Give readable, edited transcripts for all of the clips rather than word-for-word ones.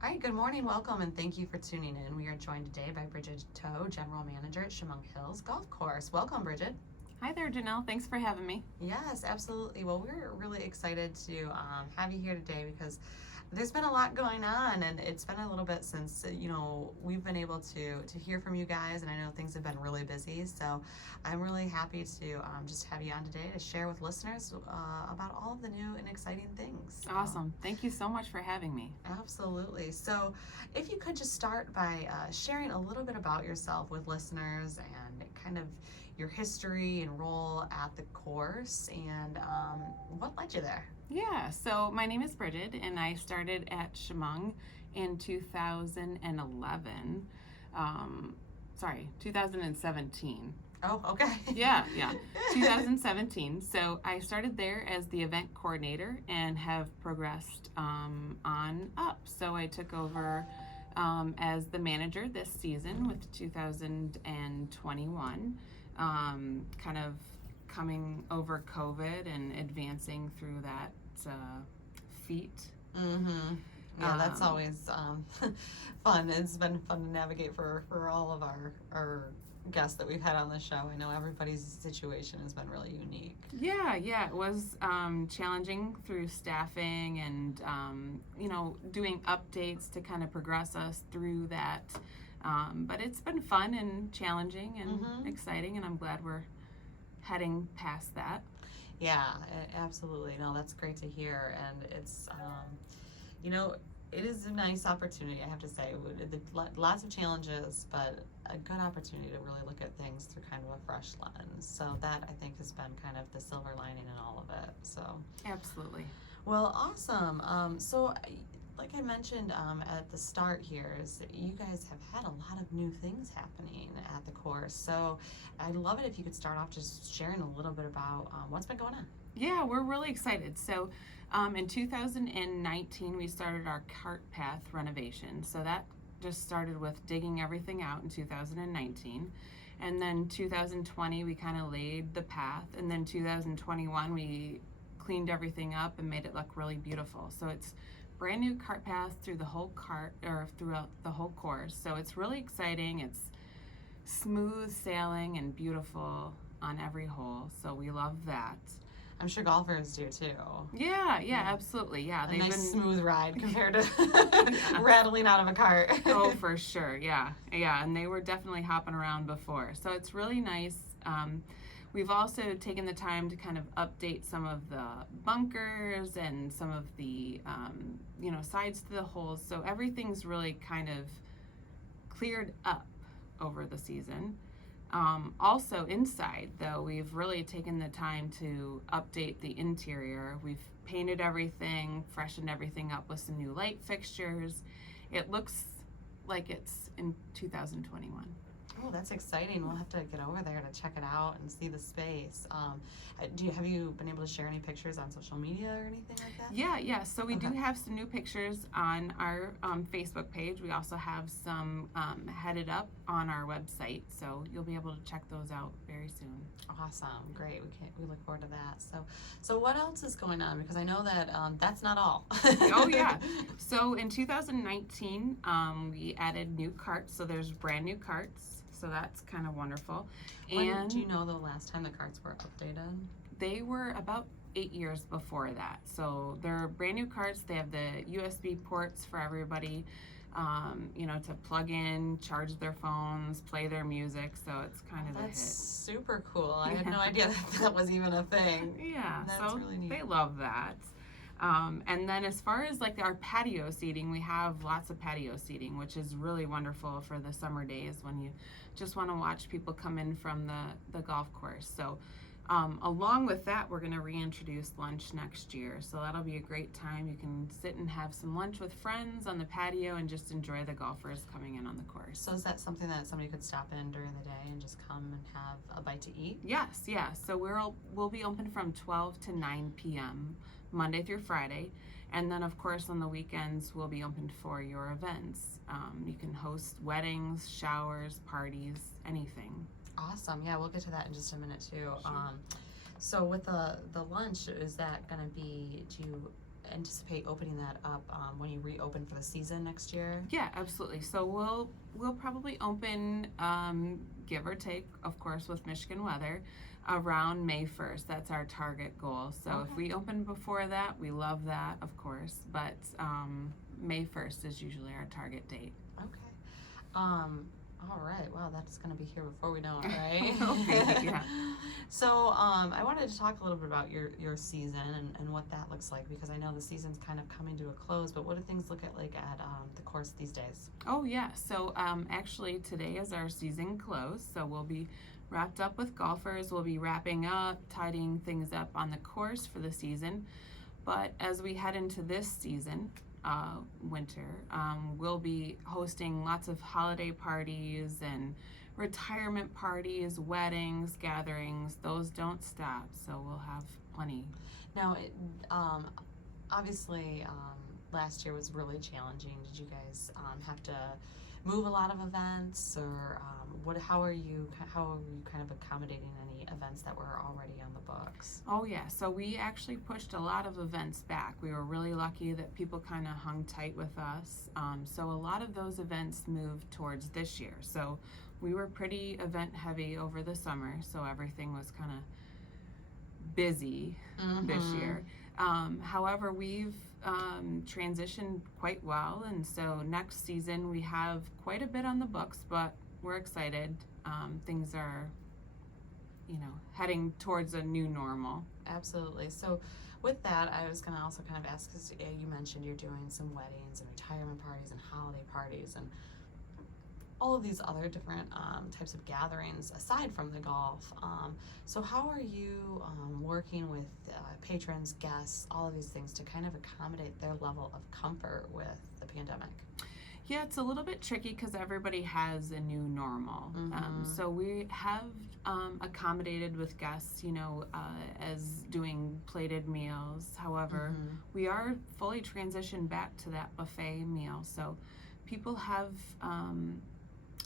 All right, good morning, welcome, and thank you for tuning in. We are joined today by Brigid, General Manager at Chemung Hills Golf Course. Welcome, Brigid. Hi there, Janelle. Thanks for having me. Yes, absolutely. Well, we're really excited to have you here today because there's been a lot going on, and it's been a little bit since we've been able to hear from you guys, and I know things have been really busy. So I'm really happy to just have you on today to share with listeners about all of the new and exciting things. Awesome. Thank you so much for having me. Absolutely. So if you could just start by sharing a little bit about yourself with listeners and kind of your history and role at the course and what led you there. Yeah, so my name is Brigid, and I started at Chemung in 2011. 2017. Oh, okay. Yeah, 2017. So I started there as the event coordinator and have progressed on up. So I took over as the manager this season with 2021, kind of coming over COVID and advancing through that feat. Mm-hmm. Yeah, that's always fun. It's been fun to navigate for all of our guests that we've had on the show. I know everybody's situation has been really unique. Yeah, it was challenging through staffing and doing updates to kind of progress us through that. But it's been fun and challenging and exciting, and I'm glad we're heading past that. Yeah, absolutely. No, that's great to hear, and it's it is a nice opportunity, I have to say. Lots of challenges, but a good opportunity to really look at things through kind of a fresh lens. So that, I think, has been kind of the silver lining in all of it. So Absolutely. Well, awesome. So like I mentioned at the start here, is that you guys have had a lot of new things happening at the course. So I'd love it if you could start off just sharing a little bit about what's been going on. Yeah, we're really excited. So in 2019, we started our cart path renovation. So that just started with digging everything out in 2019. And then 2020, we kind of laid the path. And then 2021, we cleaned everything up and made it look really beautiful. So it's brand new cart path throughout the whole course. So it's really exciting. It's smooth sailing and beautiful on every hole. So we love that. I'm sure golfers do too. Yeah, absolutely. Yeah, a nice smooth ride compared to rattling out of a cart. Oh, for sure. Yeah, and they were definitely hopping around before. So it's really nice. We've also taken the time to kind of update some of the bunkers and some of the sides to the holes. So everything's really kind of cleared up over the season. Also inside, though, we've really taken the time to update the interior. We've painted everything, freshened everything up with some new light fixtures. It looks like it's in 2021. Oh, that's exciting. We'll have to get over there to check it out and see the space. Have you been able to share any pictures on social media or anything like that? Yeah. So we do have some new pictures on our Facebook page. We also have some headed up on our website, so you'll be able to check those out very soon. Awesome, great. We look forward to that. So what else is going on? Because I know that that's not all. Oh yeah. So in 2019, we added new carts. So there's brand new carts. So that's kind of wonderful. And do you know the last time the carts were updated? They were about 8 years before that. So they're brand new carts. They have the USB ports for everybody, to plug in, charge their phones, play their music. So it's kind of a hit. That's super cool. I had no idea that was even a thing. Yeah, that's so really neat. They love that. And then as far as like our patio seating, we have lots of patio seating, which is really wonderful for the summer days when you just want to watch people come in from the golf course. So along with that, we're going to reintroduce lunch next year. So that'll be a great time. You can sit and have some lunch with friends on the patio and just enjoy the golfers coming in on the course. So is that something that somebody could stop in during the day and just come and have a bite to eat? Yes, yeah. So we'll be open from 12 to 9 p.m. Monday through Friday. And then, of course, on the weekends, we'll be open for your events. You can host weddings, showers, parties, anything. Awesome. Yeah, we'll get to that in just a minute, too. Sure. So with the lunch, is that going to be, anticipate opening that up when you reopen for the season next year? Yeah, absolutely. So we'll probably open, give or take, of course, with Michigan weather, around May 1st. That's our target goal. So Okay. if we open before that, we love that, of course. But May 1st is usually our target date. Okay. All right. Wow, that's going to be here before we know it, right? Okay, yeah. So I wanted to talk a little bit about your season and what that looks like, because I know the season's kind of coming to a close, but what do things look like at the course these days? Oh, yeah. So actually today is our season close. So we'll be wrapped up with golfers. We'll be wrapping up, tidying things up on the course for the season. But as we head into this season, winter, we'll be hosting lots of holiday parties and retirement parties, weddings, gatherings. Those don't stop, so we'll have plenty. Now, obviously, last year was really challenging. Did you guys have to move a lot of events, or how are you kind of accommodating any events that were already on the books? Oh yeah, so we actually pushed a lot of events back. We were really lucky that people kind of hung tight with us. So a lot of those events moved towards this year. So we were pretty event heavy over the summer, so everything was kind of busy this year. However, we've transitioned quite well, and so next season we have quite a bit on the books, but we're excited. Things are, heading towards a new normal. Absolutely. So with that, I was going to also kind of ask, because you mentioned you're doing some weddings and retirement parties and holiday parties and all of these other different types of gatherings aside from the golf. So how are you working with patrons, guests, all of these things to kind of accommodate their level of comfort with the pandemic? Yeah, it's a little bit tricky because everybody has a new normal. So we have accommodated with guests, as doing plated meals. However, we are fully transitioned back to that buffet meal. So people have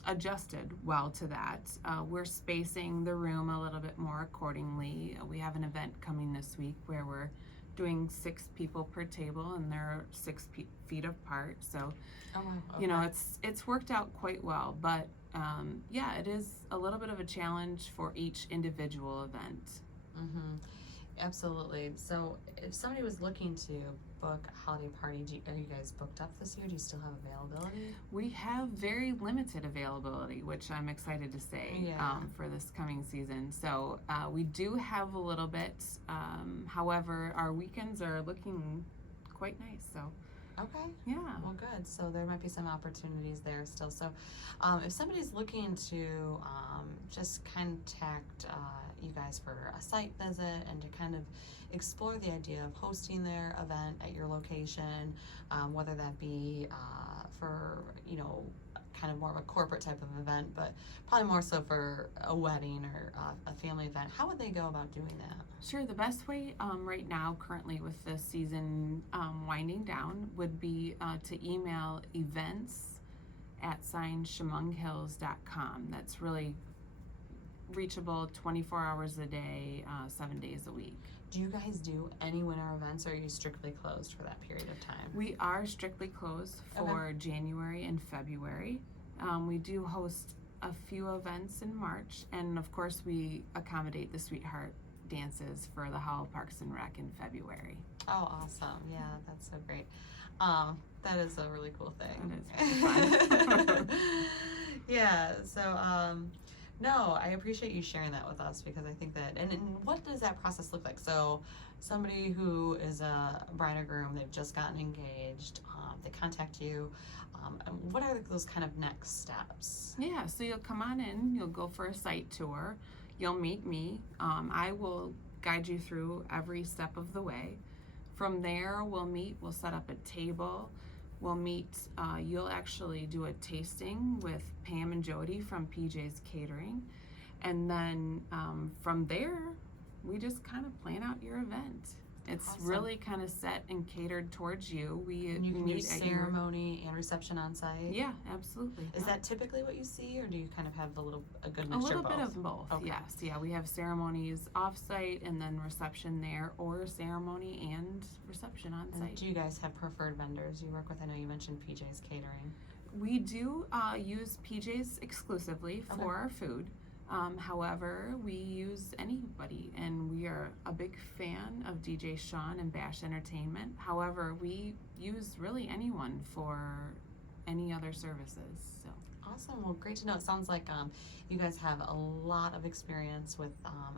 adjusted well to that. We're spacing the room a little bit more accordingly. We have an event coming this week where we're doing 6 people per table, and they're 6 feet apart. So, Okay. it's worked out quite well. But yeah, it is a little bit of a challenge for each individual event. Absolutely. So if somebody was looking to book a holiday party, are you guys booked up this year? Do you still have availability? We have very limited availability, which I'm excited to say, for this coming season. So we do have a little bit. However, our weekends are looking quite nice. So. Okay. Yeah. Well, good. So there might be some opportunities there still. So if somebody's looking to just contact you guys for a site visit and to kind of explore the idea of hosting their event at your location, whether that be for, kind of more of a corporate type of event, but probably more so for a wedding or a family event, how would they go about doing that? Sure. The best way right now, currently with the season winding down, would be to email events@chemunghills.com. That's really reachable 24 hours a day, 7 days a week. Do you guys do any winter events, or are you strictly closed for that period of time? We are strictly closed for January and February. We do host a few events in March, and of course we accommodate the Sweetheart dances for the Howell Parks and Rec in February. Oh, awesome. Yeah, that's so great. That is a really cool thing. It is really fun. Yeah, so no, I appreciate you sharing that with us, because I think that, and what does that process look like? So somebody who is a bride or groom, they've just gotten engaged, they contact you, and what are those kind of next steps? Yeah, so you'll come on in, you'll go for a site tour, you'll meet me. I will guide you through every step of the way. From there, we'll set up a table, we'll meet, you'll actually do a tasting with Pam and Jody from PJ's Catering. And then from there, we just kind of plan out your event. It's Awesome. really kind of set and catered towards you. We And you can do meet at your ceremony and reception on site. yeah, absolutely. Is yeah. that typically what you see, or do you kind of have a good A mixture little of both? bit of both, Okay. yes. Yeah, we have ceremonies off-site and then reception there, or ceremony and reception And on-site. do you guys have preferred vendors you work with? I know you mentioned PJ's Catering. We do use PJ's exclusively for Okay. our food. However, we use anybody, and we are a big fan of DJ Sean and Bash Entertainment. However, we use really anyone for any other services. So. Awesome. Well, great to know. It sounds like you guys have a lot of experience with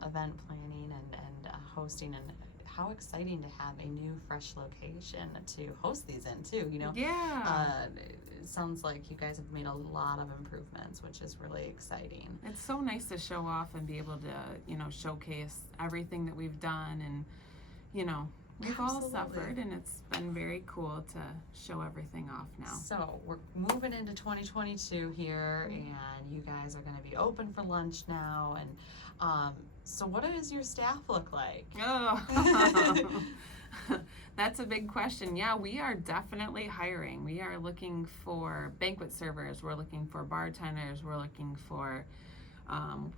event planning and hosting, and how exciting to have a new, fresh location to host these in, too. You know, Yeah. it sounds like you guys have made a lot of improvements, which is really exciting. It's so nice to show off and be able to, showcase everything that we've done, and, we've all Absolutely. suffered, and it's been very cool to show everything off now. So we're moving into 2022 here, and you guys are going to be open for lunch now. And so, what does your staff look like? Oh, that's a big question. Yeah, we are definitely hiring. We are looking for banquet servers. We're looking for bartenders. We're looking for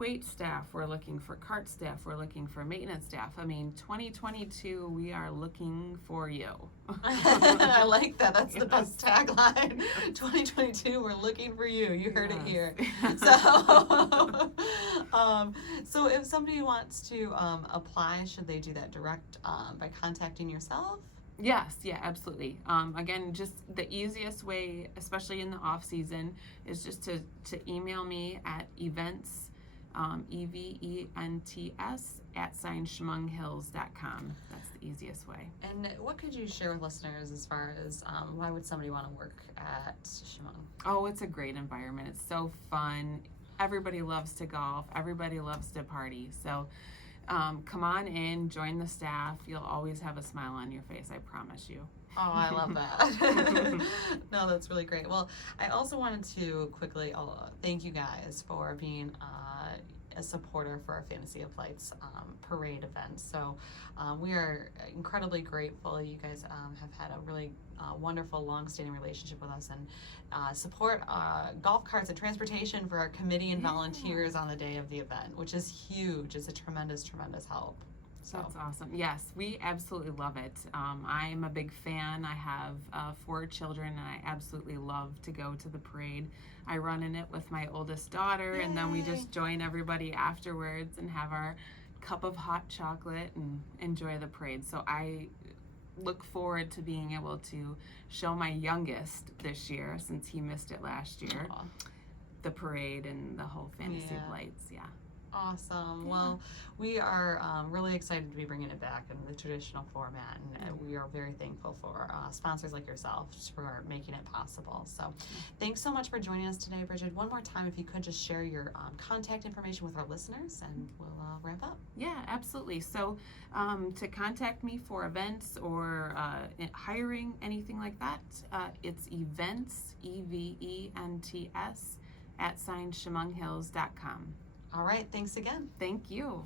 wait staff. We're looking for cart staff. We're looking for maintenance staff. I mean, 2022, we are looking for you. I like that. That's the Yes. best tagline. 2022, we're looking for you. You heard it Yes. here. So, so if somebody wants to apply, should they do that direct by contacting yourself? Yes, yeah, absolutely. Again, just the easiest way, especially in the off season, is just to email me at events, EVENTS @ChemunghHills.com. That's the easiest way. And what could you share with listeners as far as why would somebody want to work at Chemung? Oh, it's a great environment. It's so fun. Everybody loves to golf. Everybody loves to party. So come on in, join the staff. You'll always have a smile on your face, I promise you. Oh, I love that. No, that's really great. Well, I also wanted to quickly thank you guys for being a supporter for our Fantasy of Lights parade event. So we are incredibly grateful. You guys have had a really wonderful, long-standing relationship with us, and support golf carts and transportation for our committee and volunteers on the day of the event, which is huge. It's a tremendous, tremendous help. So. That's awesome. Yes, we absolutely love it. I'm a big fan. I have 4 children, and I absolutely love to go to the parade. I run in it with my oldest daughter, and then we just join everybody afterwards and have our cup of hot chocolate and enjoy the parade. So I look forward to being able to show my youngest this year, since he missed it last year, Aw. the parade and the whole Fantasy of Lights. Yeah. Awesome. Yeah. Well, we are really excited to be bringing it back in the traditional format, and we are very thankful for sponsors like yourself for making it possible. So thanks so much for joining us today, Brigid. One more time, if you could just share your contact information with our listeners, and we'll wrap up. Yeah, absolutely. So to contact me for events or hiring, anything like that, it's events, EVENTS @ChemunghHills.com. All right. Thanks again. Thank you.